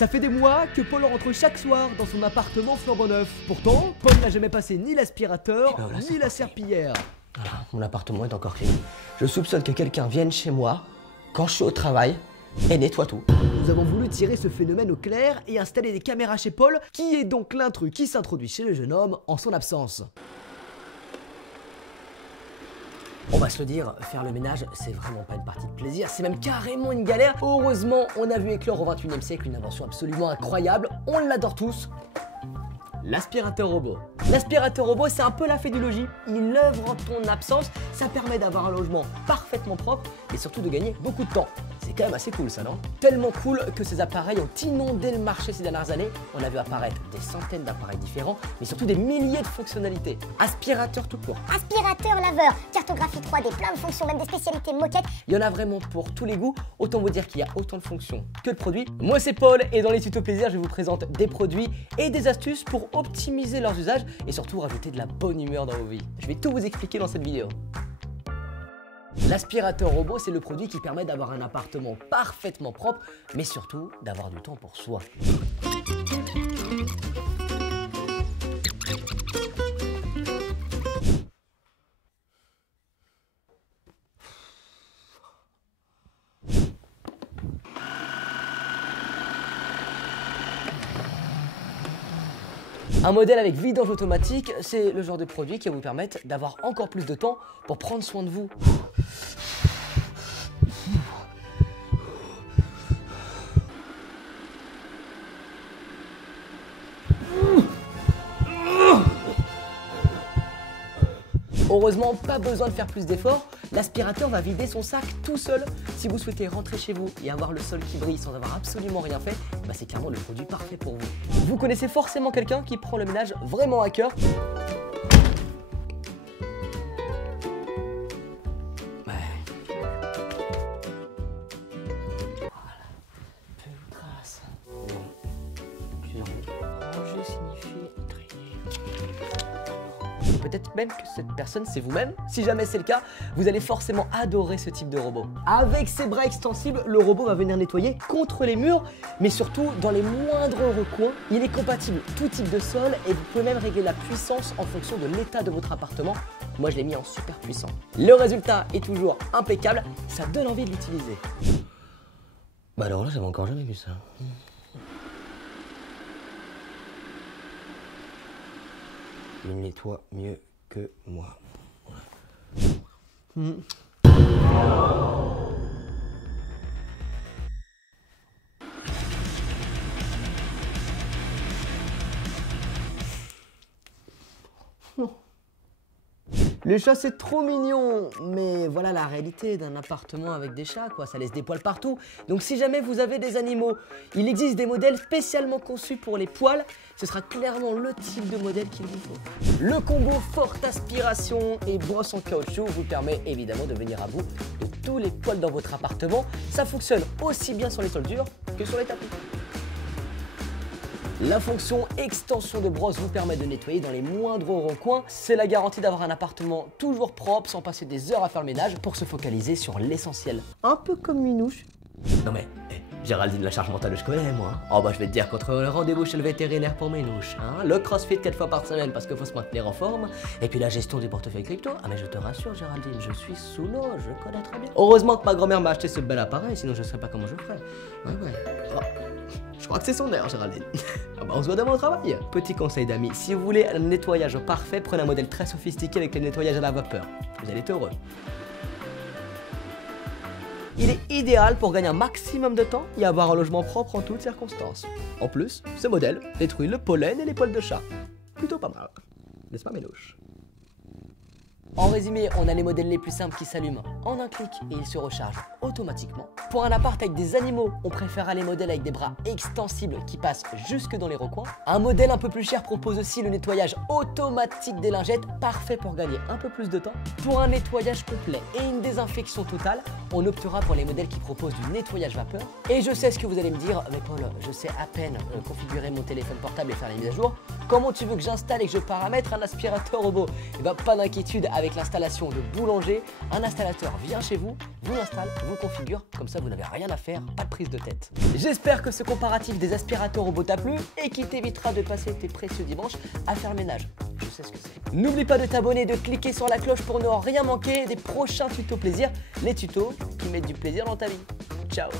Ça fait des mois que Paul rentre chaque soir dans son appartement flambant neuf. Pourtant, Paul n'a jamais passé ni l'aspirateur, ni la serpillière. Voilà, mon appartement est encore clean. Je soupçonne que quelqu'un vienne chez moi, quand je suis au travail, et nettoie tout. Nous avons voulu tirer ce phénomène au clair et installer des caméras chez Paul, qui est donc l'intrus qui s'introduit chez le jeune homme en son absence. On va se le dire, faire le ménage, c'est vraiment pas une partie de plaisir, c'est même carrément une galère. Heureusement, on a vu éclore au 21e siècle une invention absolument incroyable, on l'adore tous. L'aspirateur robot. L'aspirateur robot, c'est un peu la fée du logis. Il œuvre en ton absence, ça permet d'avoir un logement parfaitement propre et surtout de gagner beaucoup de temps. C'est quand même assez cool ça, non? Tellement cool que ces appareils ont inondé le marché ces dernières années. On a vu apparaître des centaines d'appareils différents, mais surtout des milliers de fonctionnalités. Aspirateur tout court. Aspirateur, laveur, cartographie 3D, plein de fonctions, même des spécialités moquettes. Il y en a vraiment pour tous les goûts. Autant vous dire qu'il y a autant de fonctions que de produits. Moi c'est Paul et dans les tutos plaisir, je vous présente des produits et des astuces pour optimiser leurs usages et surtout rajouter de la bonne humeur dans vos vies. Je vais tout vous expliquer dans cette vidéo. L'aspirateur robot, c'est le produit qui permet d'avoir un appartement parfaitement propre, mais surtout d'avoir du temps pour soi. Un modèle avec vidange automatique, c'est le genre de produit qui va vous permettre d'avoir encore plus de temps pour prendre soin de vous. Heureusement, pas besoin de faire plus d'efforts, l'aspirateur va vider son sac tout seul. Si vous souhaitez rentrer chez vous et avoir le sol qui brille sans avoir absolument rien fait, bah c'est clairement le produit parfait pour vous. Vous connaissez forcément quelqu'un qui prend le ménage vraiment à cœur. Ranger signifie trier. Peut-être même que cette personne c'est vous-même. Si jamais c'est le cas, vous allez forcément adorer ce type de robot. Avec ses bras extensibles, le robot va venir nettoyer contre les murs, mais surtout dans les moindres recoins. Il est compatible tout type de sol et vous pouvez même régler la puissance en fonction de l'état de votre appartement. Moi je l'ai mis en super puissant. Le résultat est toujours impeccable, ça donne envie de l'utiliser. Bah alors là, j'avais encore jamais vu ça. Il nettoie mieux que moi. Les chats c'est trop mignon, mais voilà la réalité d'un appartement avec des chats quoi, ça laisse des poils partout. Donc si jamais vous avez des animaux, il existe des modèles spécialement conçus pour les poils, ce sera clairement le type de modèle qu'il vous faut. Le combo forte aspiration et brosse en caoutchouc vous permet évidemment de venir à bout de tous les poils dans votre appartement. Ça fonctionne aussi bien sur les sols durs que sur les tapis. La fonction extension de brosse vous permet de nettoyer dans les moindres recoins. C'est la garantie d'avoir un appartement toujours propre sans passer des heures à faire le ménage pour se focaliser sur l'essentiel. Un peu comme Minouche. Non mais, Géraldine, la charge mentale je connais moi. Oh bah je vais te dire qu'entre le rendez-vous chez le vétérinaire pour Minouche, le crossfit 4 fois par semaine parce qu'il faut se maintenir en forme, et puis la gestion du portefeuille crypto. Ah mais je te rassure Géraldine, je suis sous l'eau, je connais très bien. Heureusement que ma grand-mère m'a acheté ce bel appareil, sinon je ne sais pas comment je ferais. Ouais. Oh. Je crois que c'est son air, Géraldine. Ah bah on se voit demain au travail. Petit conseil d'amis, si vous voulez un nettoyage parfait, prenez un modèle très sophistiqué avec le nettoyage à la vapeur. Vous allez être heureux. Il est idéal pour gagner un maximum de temps et avoir un logement propre en toutes circonstances. En plus, ce modèle détruit le pollen et les poils de chat. Plutôt pas mal, n'est-ce pas Minouche? En résumé, on a les modèles les plus simples qui s'allument en un clic et ils se rechargent automatiquement. Pour un appart avec des animaux, on préfère les modèles avec des bras extensibles qui passent jusque dans les recoins. Un modèle un peu plus cher propose aussi le nettoyage automatique des lingettes, parfait pour gagner un peu plus de temps. Pour un nettoyage complet et une désinfection totale, on optera pour les modèles qui proposent du nettoyage vapeur. Et je sais ce que vous allez me dire, mais Paul, je sais à peine configurer mon téléphone portable et faire les mises à jour. Comment tu veux que j'installe et que je paramètre un aspirateur robot? Eh ben pas d'inquiétude, avec l'installation de Boulanger. Un installateur vient chez vous, vous l'installe, vous le configure, comme ça vous n'avez rien à faire, pas de prise de tête. J'espère que ce comparatif des aspirateurs robots t'a plu et qui t'évitera de passer tes précieux dimanches à faire le ménage. Je sais ce que c'est. N'oublie pas de t'abonner et de cliquer sur la cloche pour ne rien manquer des prochains tutos plaisir, les tutos qui mettent du plaisir dans ta vie. Ciao.